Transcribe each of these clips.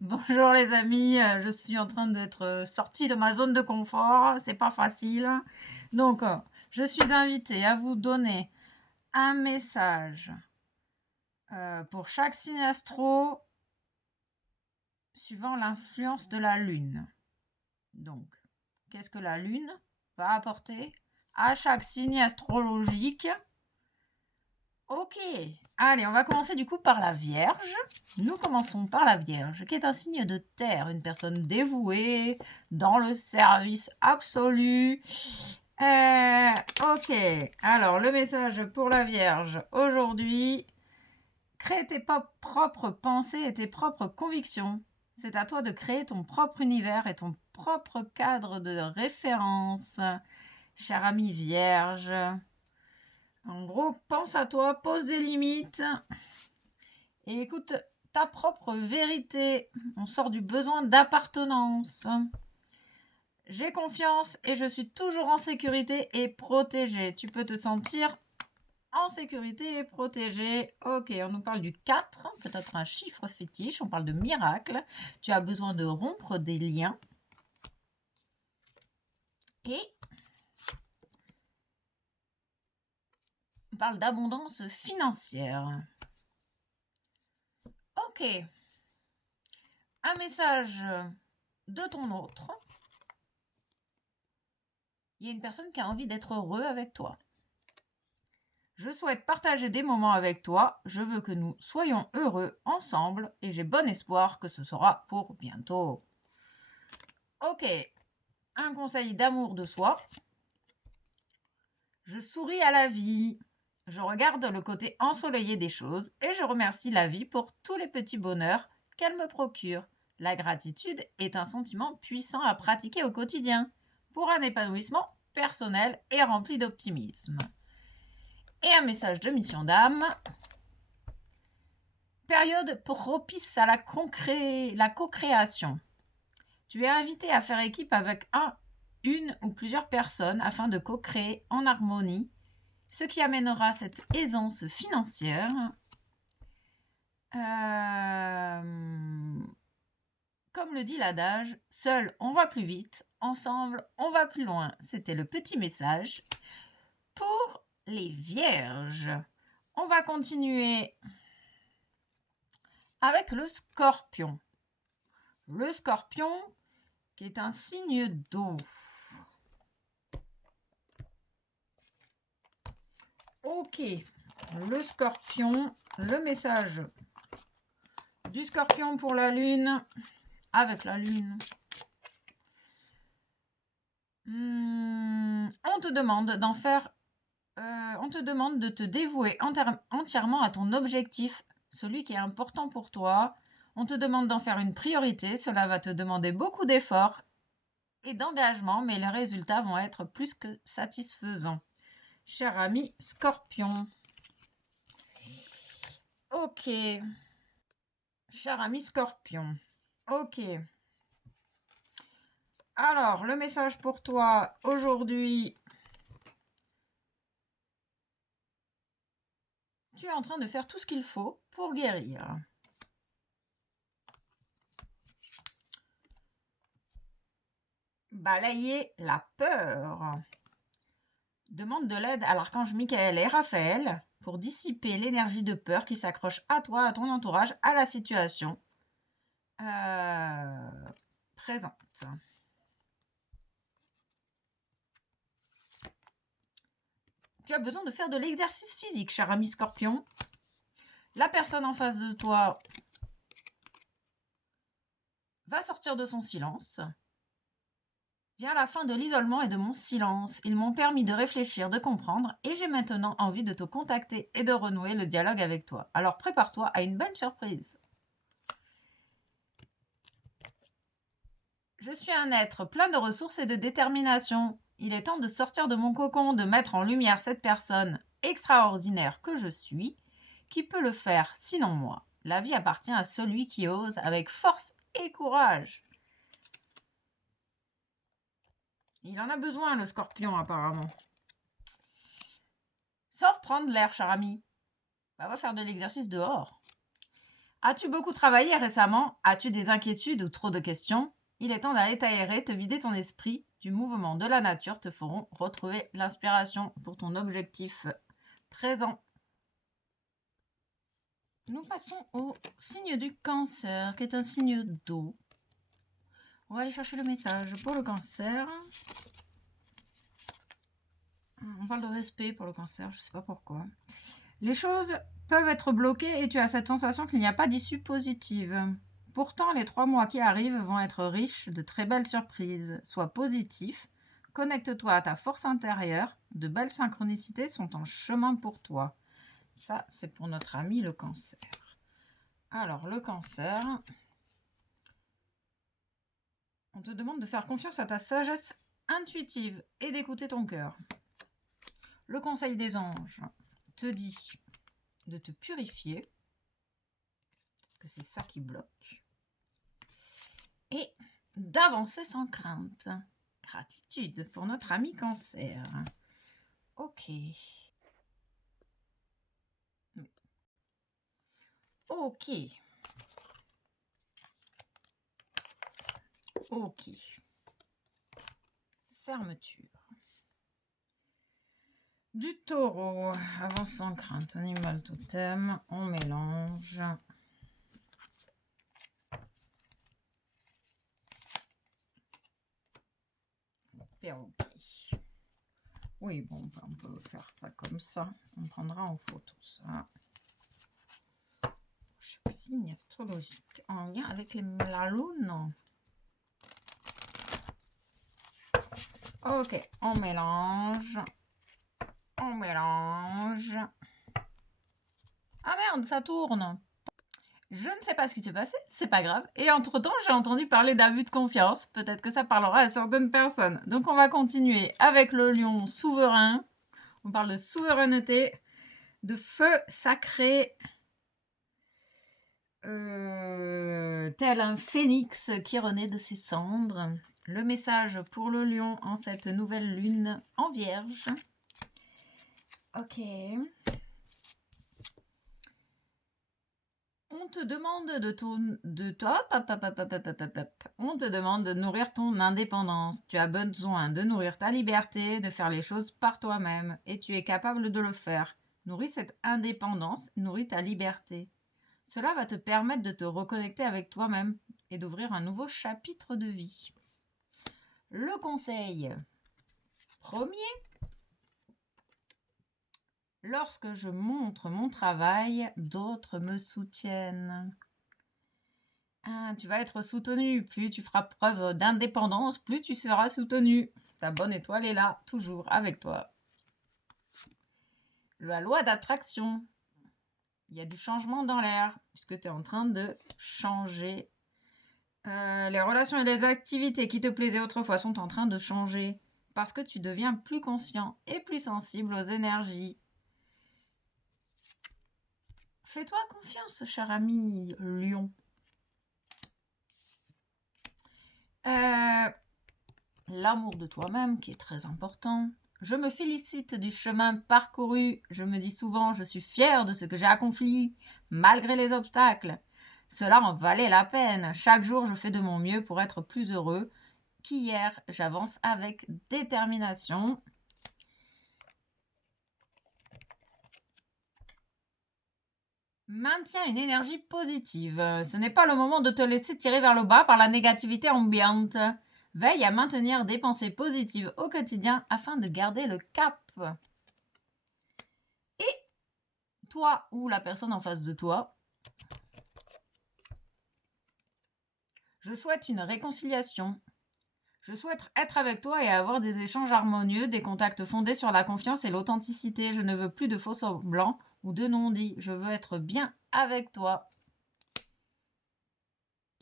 Bonjour les amis, je suis en train d'être sortie de ma zone de confort, c'est pas facile. Donc, je suis invitée à vous donner un message pour chaque signe astro suivant l'influence de la Lune. Donc, qu'est-ce que la Lune va apporter à chaque signe astrologique? Ok, allez, on va commencer du coup par la Vierge. Nous commençons par la Vierge, qui est un signe de terre, une personne dévouée, dans le service absolu. Ok, alors le message pour la Vierge aujourd'hui, crée tes propres pensées et tes propres convictions. C'est à toi de créer ton propre univers et ton propre cadre de référence. Cher ami Vierge, en gros, pense à toi, pose des limites et écoute ta propre vérité. On sort du besoin d'appartenance. J'ai confiance et je suis toujours en sécurité et protégée. Tu peux te sentir en sécurité et protégée. Ok, on nous parle du 4, peut-être un chiffre fétiche. On parle de miracle. Tu as besoin de rompre des liens. Et on parle d'abondance financière. Ok. Un message de ton autre. Il y a une personne qui a envie d'être heureux avec toi. Je souhaite partager des moments avec toi. Je veux que nous soyons heureux ensemble et j'ai bon espoir que ce sera pour bientôt. Ok. Un conseil d'amour de soi. Je souris à la vie. Je regarde le côté ensoleillé des choses et je remercie la vie pour tous les petits bonheurs qu'elle me procure. La gratitude est un sentiment puissant à pratiquer au quotidien pour un épanouissement personnel et rempli d'optimisme. Et un message de mission d'âme. Période propice à la co-création. Tu es invité à faire équipe avec une ou plusieurs personnes afin de co-créer en harmonie, ce qui amènera cette aisance financière. Comme le dit l'adage, seul on va plus vite, ensemble on va plus loin. C'était le petit message pour les Vierges. On va continuer avec le Scorpion. Le Scorpion, qui est un signe d'eau. Ok, le Scorpion, le message du Scorpion pour la Lune, avec la Lune. On te demande d'en faire, on te demande de te dévouer entièrement à ton objectif, celui qui est important pour toi. On te demande d'en faire une priorité, cela va te demander beaucoup d'efforts et d'engagement, mais les résultats vont être plus que satisfaisants. Cher ami Scorpion. Ok. Cher ami Scorpion. Ok. Alors, le message pour toi aujourd'hui. Tu es en train de faire tout ce qu'il faut pour guérir. Balayer la peur. Demande de l'aide à l'archange Michael et Raphaël pour dissiper l'énergie de peur qui s'accroche à toi, à ton entourage, à la situation présente. Tu as besoin de faire de l'exercice physique, cher ami Scorpion. La personne en face de toi va sortir de son silence. Vient la fin de l'isolement et de mon silence. Ils m'ont permis de réfléchir, de comprendre, et j'ai maintenant envie de te contacter et de renouer le dialogue avec toi. Alors prépare-toi à une bonne surprise. Je suis un être plein de ressources et de détermination. Il est temps de sortir de mon cocon, de mettre en lumière cette personne extraordinaire que je suis. Qui peut le faire sinon moi? La vie appartient à celui qui ose avec force et courage. Il en a besoin, le Scorpion, apparemment. Sors prendre l'air, cher ami. Va faire de l'exercice dehors. As-tu beaucoup travaillé récemment? As-tu des inquiétudes ou trop de questions? Il est temps d'aller t'aérer, te vider ton esprit. Du mouvement de la nature te feront retrouver l'inspiration pour ton objectif présent. Nous passons au signe du Cancer, qui est un signe d'eau. On va aller chercher le message pour le Cancer. On parle de respect pour le Cancer, je ne sais pas pourquoi. Les choses peuvent être bloquées et tu as cette sensation qu'il n'y a pas d'issue positive. Pourtant, les 3 mois qui arrivent vont être riches de très belles surprises. Sois positif, connecte-toi à ta force intérieure, de belles synchronicités sont en chemin pour toi. Ça, c'est pour notre ami le Cancer. Alors, le Cancer, on te demande de faire confiance à ta sagesse intuitive et d'écouter ton cœur. Le conseil des anges te dit de te purifier, que c'est ça qui bloque, et d'avancer sans crainte. Gratitude pour notre ami Cancer. Ok. Ok. Ok. Fermeture. Du Taureau. Avance sans crainte. Animal totem. On mélange. Perroquet. Oui, bon, on peut faire ça comme ça. On prendra en photo ça. Chaque signe astrologique en lien avec la lune. Ok, on mélange. On mélange. Ah merde, ça tourne. Je ne sais pas ce qui s'est passé, c'est pas grave. Et entre-temps, j'ai entendu parler d'abus de confiance. Peut-être que ça parlera à certaines personnes. Donc on va continuer avec le lion souverain. On parle de souveraineté, de feu sacré, tel un phénix qui renaît de ses cendres. Le message pour le lion en cette nouvelle lune en vierge. Ok. On te demande on te demande de nourrir ton indépendance. Tu as besoin de nourrir ta liberté, de faire les choses par toi-même, et tu es capable de le faire. Nourris cette indépendance, nourris ta liberté. Cela va te permettre de te reconnecter avec toi-même et d'ouvrir un nouveau chapitre de vie. Le conseil premier, lorsque je montre mon travail, d'autres me soutiennent. Ah, tu vas être soutenu. Plus tu feras preuve d'indépendance, plus tu seras soutenu. Ta bonne étoile est là, toujours avec toi. La loi d'attraction. Il y a du changement dans l'air, puisque tu es en train de changer. Les relations et les activités qui te plaisaient autrefois sont en train de changer, parce que tu deviens plus conscient et plus sensible aux énergies. Fais-toi confiance, cher ami Lion. L'amour de toi-même qui est très important. Je me félicite du chemin parcouru. Je me dis souvent, je suis fière de ce que j'ai accompli, malgré les obstacles. Cela en valait la peine. Chaque jour, je fais de mon mieux pour être plus heureux qu'hier. J'avance avec détermination. Maintiens une énergie positive. Ce n'est pas le moment de te laisser tirer vers le bas par la négativité ambiante. Veille à maintenir des pensées positives au quotidien afin de garder le cap. Et toi ou la personne en face de toi, je souhaite une réconciliation. Je souhaite être avec toi et avoir des échanges harmonieux, des contacts fondés sur la confiance et l'authenticité. Je ne veux plus de faux semblants ou de non-dits. Je veux être bien avec toi.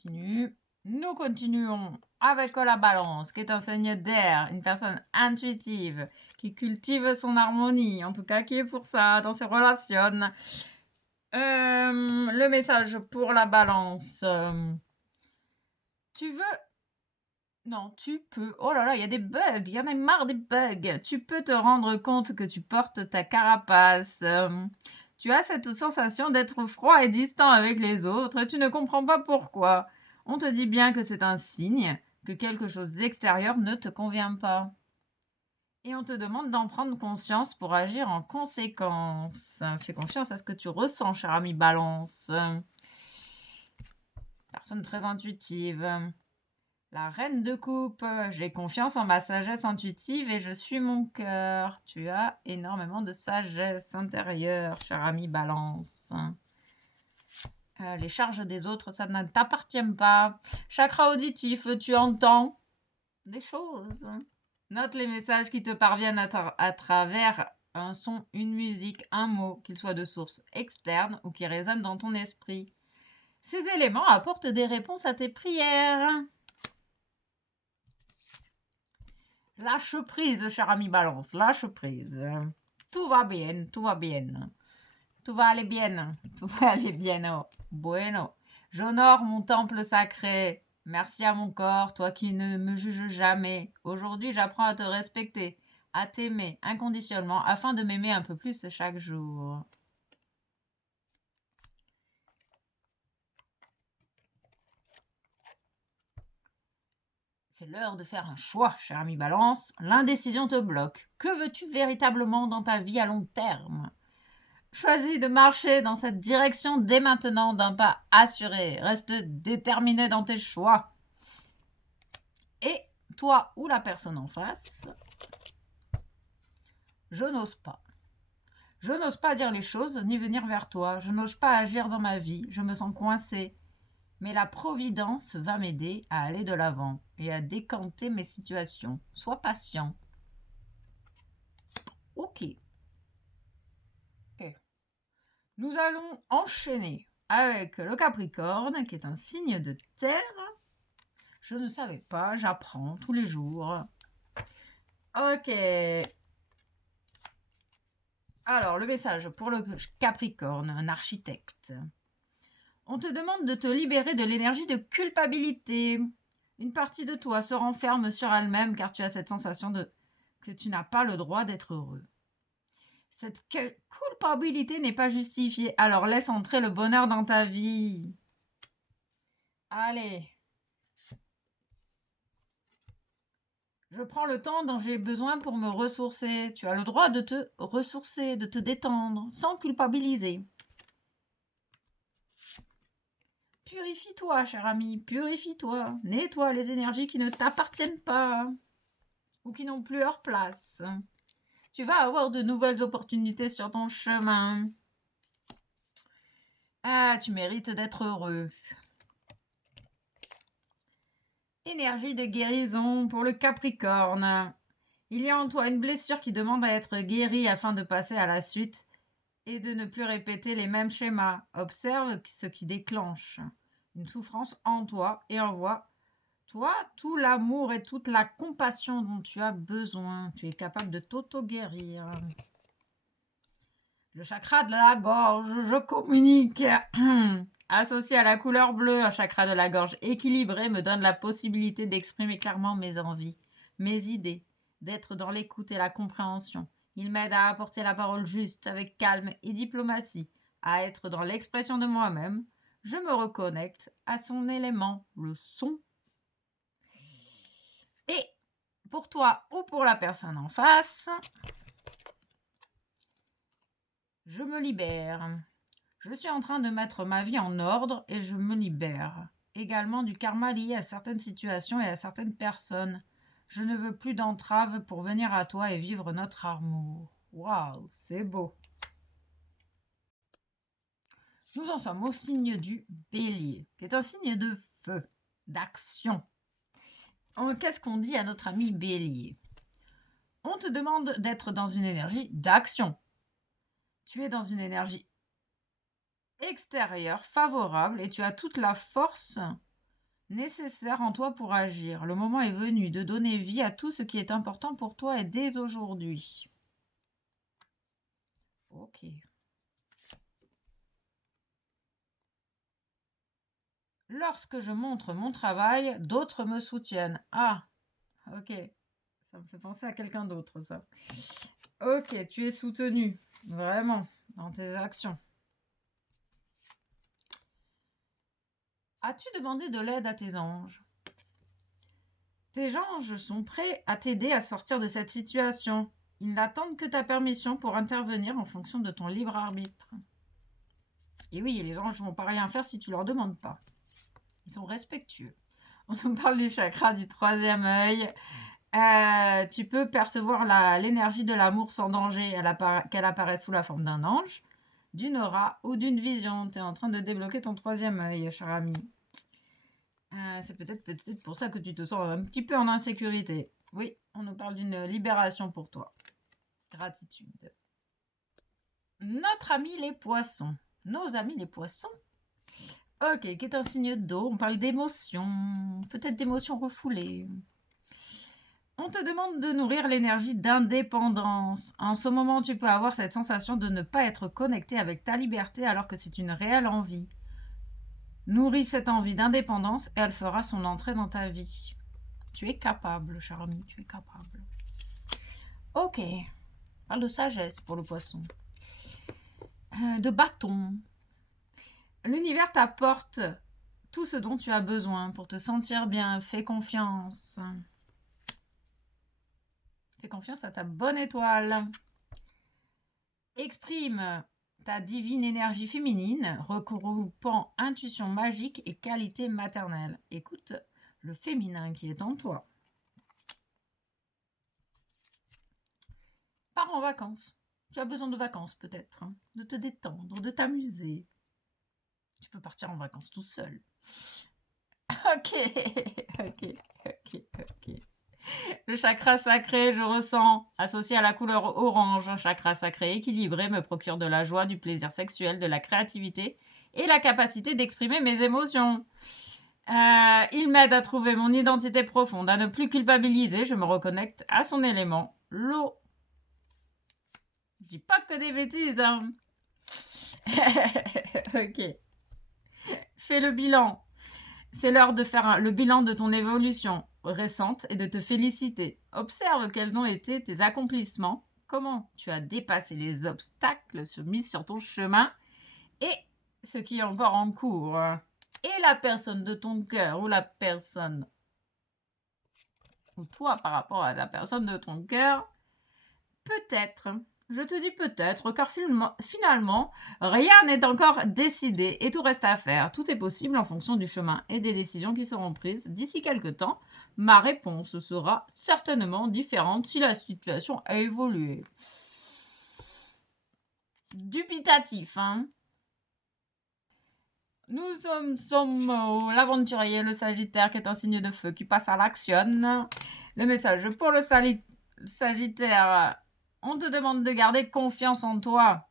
Continue. Nous continuons avec la balance, qui est un signe d'air, une personne intuitive, qui cultive son harmonie, en tout cas qui est pour ça dans ses relations. Le message pour la balance. Tu veux... Non, tu peux... Oh là là, il y a des bugs, il y en a marre des bugs. Tu peux te rendre compte que tu portes ta carapace. Tu as cette sensation d'être froid et distant avec les autres et tu ne comprends pas pourquoi. On te dit bien que c'est un signe que quelque chose d'extérieur ne te convient pas. Et on te demande d'en prendre conscience pour agir en conséquence. Fais confiance à ce que tu ressens, cher ami Balance. Personne très intuitive. La reine de coupe, j'ai confiance en ma sagesse intuitive et je suis mon cœur. Tu as énormément de sagesse intérieure, cher ami Balance. Les charges des autres, ça ne t'appartient pas. Chakra auditif, tu entends des choses. Note les messages qui te parviennent à travers un son, une musique, un mot, qu'il soit de source externe ou qui résonne dans ton esprit. Ces éléments apportent des réponses à tes prières. Lâche prise, cher ami Balance, lâche prise. Tout va bien, tout va bien. Tout va aller bien, tout va aller bien. Bueno. J'honore mon temple sacré. Merci à mon corps, toi qui ne me juges jamais. Aujourd'hui, j'apprends à te respecter, à t'aimer inconditionnellement, afin de m'aimer un peu plus chaque jour. C'est l'heure de faire un choix, cher ami Balance. L'indécision te bloque. Que veux-tu véritablement dans ta vie à long terme ? Choisis de marcher dans cette direction dès maintenant d'un pas assuré. Reste déterminé dans tes choix. Et toi ou la personne en face, je n'ose pas. Je n'ose pas dire les choses ni venir vers toi. Je n'ose pas agir dans ma vie. Je me sens coincée. Mais la Providence va m'aider à aller de l'avant et à décanter mes situations. Sois patient. Ok. Nous allons enchaîner avec le Capricorne, qui est un signe de terre. Je ne savais pas, j'apprends tous les jours. Ok. Alors, le message pour le Capricorne, un architecte. On te demande de te libérer de l'énergie de culpabilité. Une partie de toi se renferme sur elle-même car tu as cette sensation que tu n'as pas le droit d'être heureux. Cette culpabilité n'est pas justifiée, alors laisse entrer le bonheur dans ta vie. Allez. Je prends le temps dont j'ai besoin pour me ressourcer. Tu as le droit de te ressourcer, de te détendre, sans culpabiliser. Purifie-toi, cher ami, purifie-toi. Nettoie les énergies qui ne t'appartiennent pas ou qui n'ont plus leur place. Tu vas avoir de nouvelles opportunités sur ton chemin. Ah, tu mérites d'être heureux. Énergie de guérison pour le Capricorne. Il y a en toi une blessure qui demande à être guérie afin de passer à la suite et de ne plus répéter les mêmes schémas. Observe ce qui déclenche une souffrance en toi et envoie toi tout l'amour et toute la compassion dont tu as besoin. Tu es capable de t'auto-guérir. Le chakra de la gorge, je communique. Associé à la couleur bleue, un chakra de la gorge équilibré me donne la possibilité d'exprimer clairement mes envies, mes idées, d'être dans l'écoute et la compréhension. Il m'aide à apporter la parole juste, avec calme et diplomatie, à être dans l'expression de moi-même. Je me reconnecte à son élément, le son. Et pour toi ou pour la personne en face, je me libère. Je suis en train de mettre ma vie en ordre et je me libère. Également du karma lié à certaines situations et à certaines personnes. Je ne veux plus d'entraves pour venir à toi et vivre notre amour. Waouh, c'est beau. Nous en sommes au signe du Bélier, qui est un signe de feu, d'action. Qu'est-ce qu'on dit à notre ami Bélier? On te demande d'être dans une énergie d'action. Tu es dans une énergie extérieure, favorable, et tu as toute la force nécessaire en toi pour agir. Le moment est venu de donner vie à tout ce qui est important pour toi et dès aujourd'hui. Ok. Lorsque je montre mon travail, d'autres me soutiennent. Ah, ok. Ça me fait penser à quelqu'un d'autre, ça. Ok, tu es soutenu. Vraiment. dans tes actions. As-tu demandé de l'aide à tes anges? Tes anges sont prêts à t'aider à sortir de cette situation. Ils n'attendent que ta permission pour intervenir en fonction de ton libre arbitre. Et oui, les anges ne vont pas rien faire si tu leur demandes pas. Ils sont respectueux. On nous parle du chakra du troisième œil. Tu peux percevoir l'énergie de l'amour sans danger, qu'elle apparaît sous la forme d'un ange, d'une aura ou d'une vision. Tu es en train de débloquer ton troisième œil, cher ami. C'est peut-être pour ça que tu te sens un petit peu en insécurité. Oui, on nous parle d'une libération pour toi. Gratitude. Notre ami les poissons. Nos amis les poissons. Ok, qui est un signe d'eau. On parle d'émotions. Peut-être d'émotions refoulées. On te demande de nourrir l'énergie d'indépendance. En ce moment, tu peux avoir cette sensation de ne pas être connecté avec ta liberté alors que c'est une réelle envie. Nourris cette envie d'indépendance et elle fera son entrée dans ta vie. Tu es capable, cher ami, tu es capable. Ok. Parle de sagesse pour le poisson. De bâton. L'univers t'apporte tout ce dont tu as besoin pour te sentir bien. Fais confiance. Fais confiance à ta bonne étoile. Exprime ta divine énergie féminine, regroupant intuition magique et qualité maternelle. Écoute le féminin qui est en toi. Pars en vacances. Tu as besoin de vacances peut-être, hein, de te détendre, de t'amuser. Tu peux partir en vacances tout seul. Ok. Le chakra sacré, je ressens, associé à la couleur orange. Un chakra sacré équilibré me procure de la joie, du plaisir sexuel, de la créativité et la capacité d'exprimer mes émotions. Il m'aide à trouver mon identité profonde, à ne plus culpabiliser. Je me reconnecte à son élément, l'eau. Je dis pas que des bêtises, hein. Ok. Fais le bilan. C'est l'heure de faire le bilan de ton évolution récente et de te féliciter. Observe quels ont été tes accomplissements, comment tu as dépassé les obstacles mis sur ton chemin et ce qui est encore en cours. Et la personne de ton cœur ou la personne, ou toi par rapport à la personne de ton cœur, peut-être. Je te dis peut-être, car finalement, rien n'est encore décidé et tout reste à faire. Tout est possible en fonction du chemin et des décisions qui seront prises. D'ici quelques temps, ma réponse sera certainement différente si la situation a évolué. Dubitatif, hein. Nous sommes l'aventurier, le Sagittaire, qui est un signe de feu, qui passe à l'action. Le message pour le Sagittaire... On te demande de garder confiance en toi.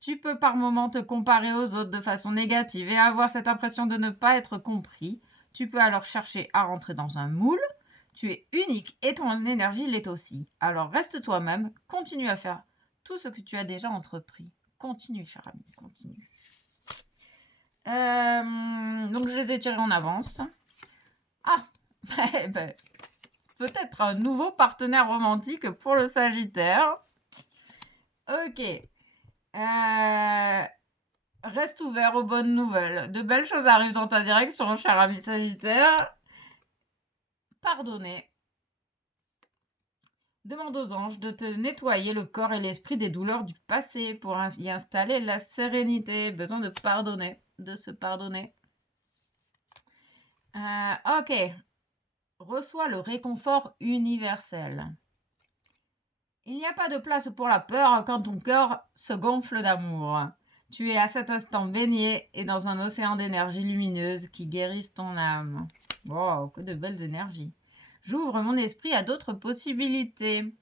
Tu peux par moments te comparer aux autres de façon négative et avoir cette impression de ne pas être compris. Tu peux alors chercher à rentrer dans un moule. Tu es unique et ton énergie l'est aussi. Alors reste toi-même, continue à faire tout ce que tu as déjà entrepris. Continue, cher ami, continue. Donc je les ai tirés en avance. Ah, peut-être un nouveau partenaire romantique pour le Sagittaire. Ok. Reste ouvert aux bonnes nouvelles. De belles choses arrivent dans ta direction, cher ami Sagittaire. Pardonnez. Demande aux anges de te nettoyer le corps et l'esprit des douleurs du passé pour y installer la sérénité. Besoin de pardonner, de se pardonner. Ok. Reçois le réconfort universel. Il n'y a pas de place pour la peur quand ton cœur se gonfle d'amour. Tu es à cet instant baigné et dans un océan d'énergie lumineuse qui guérissent ton âme. Wow, que de belles énergies. J'ouvre mon esprit à d'autres possibilités.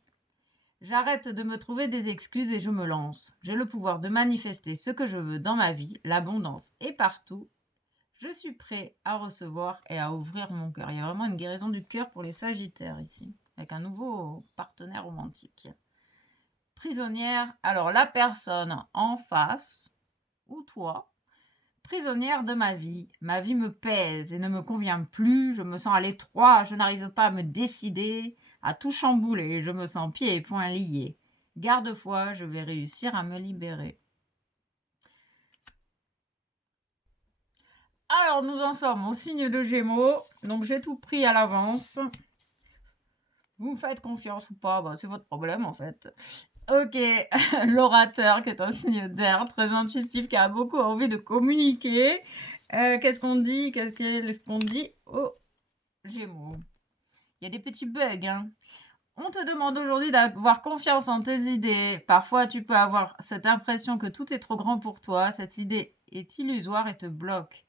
J'arrête de me trouver des excuses et je me lance. J'ai le pouvoir de manifester ce que je veux dans ma vie, l'abondance est partout. Je suis prêt à recevoir et à ouvrir mon cœur. Il y a vraiment une guérison du cœur pour les Sagittaires ici, avec un nouveau partenaire romantique. Prisonnière, alors la personne en face, ou toi, prisonnière de ma vie. Ma vie me pèse et ne me convient plus. Je me sens à l'étroit, je n'arrive pas à me décider, à tout chambouler. Je me sens pieds et poings liés. Garde foi, je vais réussir à me libérer. Alors, nous en sommes au signe de Gémeaux. Donc, j'ai tout pris à l'avance. Vous me faites confiance ou pas, bah, c'est votre problème en fait. Ok, l'orateur qui est un signe d'air, très intuitif, qui a beaucoup envie de communiquer. Qu'est-ce qu'on dit? Qu'est-ce qu'on dit aux Gémeaux? Il y a des petits bugs, hein. On te demande aujourd'hui d'avoir confiance en tes idées. Parfois, tu peux avoir cette impression que tout est trop grand pour toi. Cette idée est illusoire et te bloque.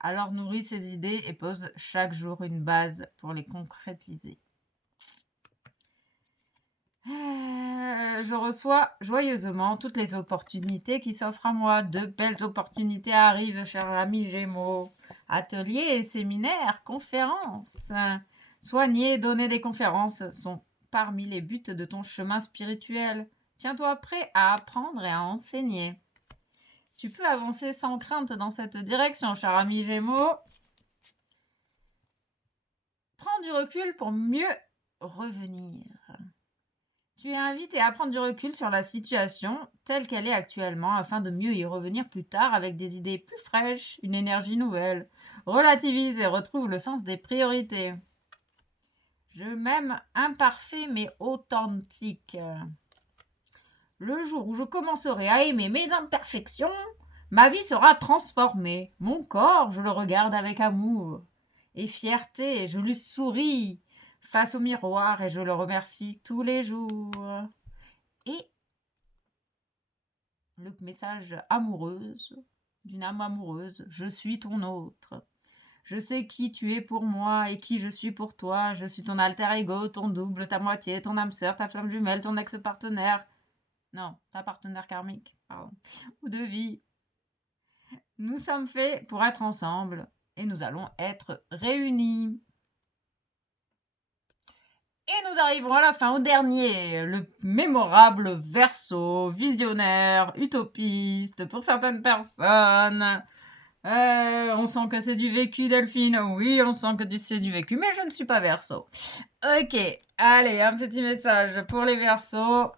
Alors nourris ces idées et pose chaque jour une base pour les concrétiser. Je reçois joyeusement toutes les opportunités qui s'offrent à moi. De belles opportunités arrivent, cher ami Gémeaux. Ateliers, séminaires, conférences. Soigner, donner des conférences sont parmi les buts de ton chemin spirituel. Tiens-toi prêt à apprendre et à enseigner. Tu peux avancer sans crainte dans cette direction, cher ami Gémeaux. Prends du recul pour mieux revenir. Tu es invité à prendre du recul sur la situation telle qu'elle est actuellement afin de mieux y revenir plus tard avec des idées plus fraîches, une énergie nouvelle. Relativise et retrouve le sens des priorités. Je m'aime imparfait mais authentique. Le jour où je commencerai à aimer mes imperfections, ma vie sera transformée. Mon corps, je le regarde avec amour et fierté, je lui souris face au miroir et je le remercie tous les jours. Et le message amoureuse, d'une âme amoureuse, je suis ton autre. Je sais qui tu es pour moi et qui je suis pour toi. Je suis ton alter ego, ton double, ta moitié, ton âme sœur, ta flamme jumelle, ton ex-partenaire. Non, ta partenaire karmique, pardon. Ou de vie. Nous sommes faits pour être ensemble et nous allons être réunis. Et nous arrivons à la fin, au dernier, le mémorable Verseau, visionnaire, utopiste pour certaines personnes. On sent que c'est du vécu, Delphine. Oui, on sent que c'est du vécu, mais je ne suis pas Verseau. Ok, allez, un petit message pour les Verseaux.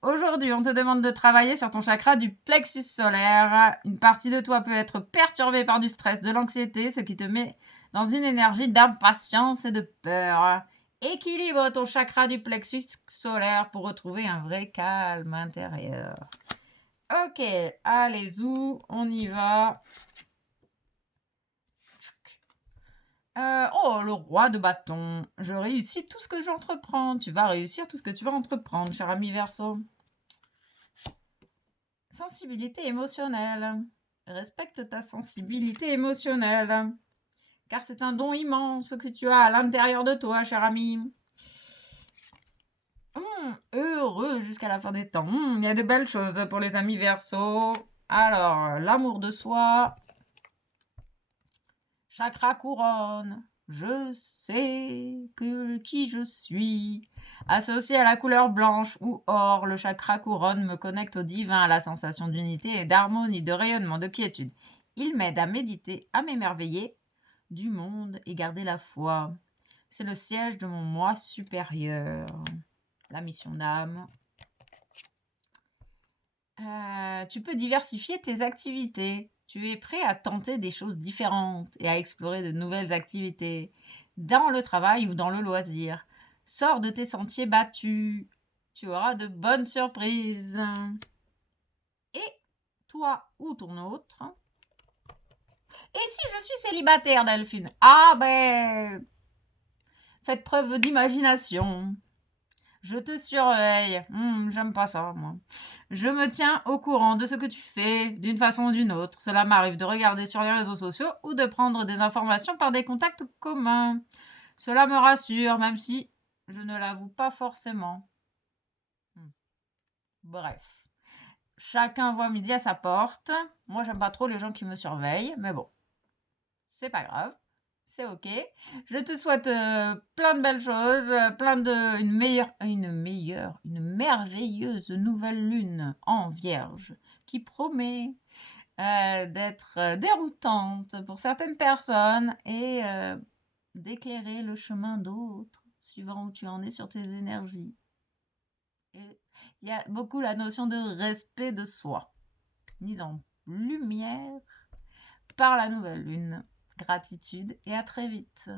Aujourd'hui, on te demande de travailler sur ton chakra du plexus solaire. Une partie de toi peut être perturbée par du stress, de l'anxiété, ce qui te met dans une énergie d'impatience et de peur. Équilibre ton chakra du plexus solaire pour retrouver un vrai calme intérieur. Ok, allez, zou, on y va. Oh, le roi de bâton. Je réussis tout ce que j'entreprends. Tu vas réussir tout ce que tu vas entreprendre, cher ami Verseau. Sensibilité émotionnelle. Respecte ta sensibilité émotionnelle. Car c'est un don immense que tu as à l'intérieur de toi, cher ami. Heureux jusqu'à la fin des temps. Il y a de belles choses pour les amis Verseau. Alors, l'amour de soi. Chakra couronne. Je sais qui je suis. Associé à la couleur blanche ou or, le chakra couronne me connecte au divin, à la sensation d'unité et d'harmonie, de rayonnement, de quiétude. Il m'aide à méditer, à m'émerveiller du monde et garder la foi. C'est le siège de mon moi supérieur. La mission d'âme. Tu peux diversifier tes activités. Tu es prêt à tenter des choses différentes et à explorer de nouvelles activités dans le travail ou dans le loisir. Sors de tes sentiers battus. Tu auras de bonnes surprises. Et toi ou ton autre. Et si je suis célibataire, Delphine? Ah ben, faites preuve d'imagination. Je te surveille. J'aime pas ça, moi. Je me tiens au courant de ce que tu fais, d'une façon ou d'une autre. Cela m'arrive de regarder sur les réseaux sociaux ou de prendre des informations par des contacts communs. Cela me rassure, même si je ne l'avoue pas forcément. Bref. Chacun voit midi à sa porte. Moi, j'aime pas trop les gens qui me surveillent, mais bon. C'est pas grave. C'est ok. Je te souhaite plein de belles choses, une merveilleuse nouvelle lune en Vierge qui promet d'être déroutante pour certaines personnes et d'éclairer le chemin d'autres suivant où tu en es sur tes énergies. Et il y a beaucoup la notion de respect de soi, mise en lumière par la nouvelle lune. Gratitude et à très vite.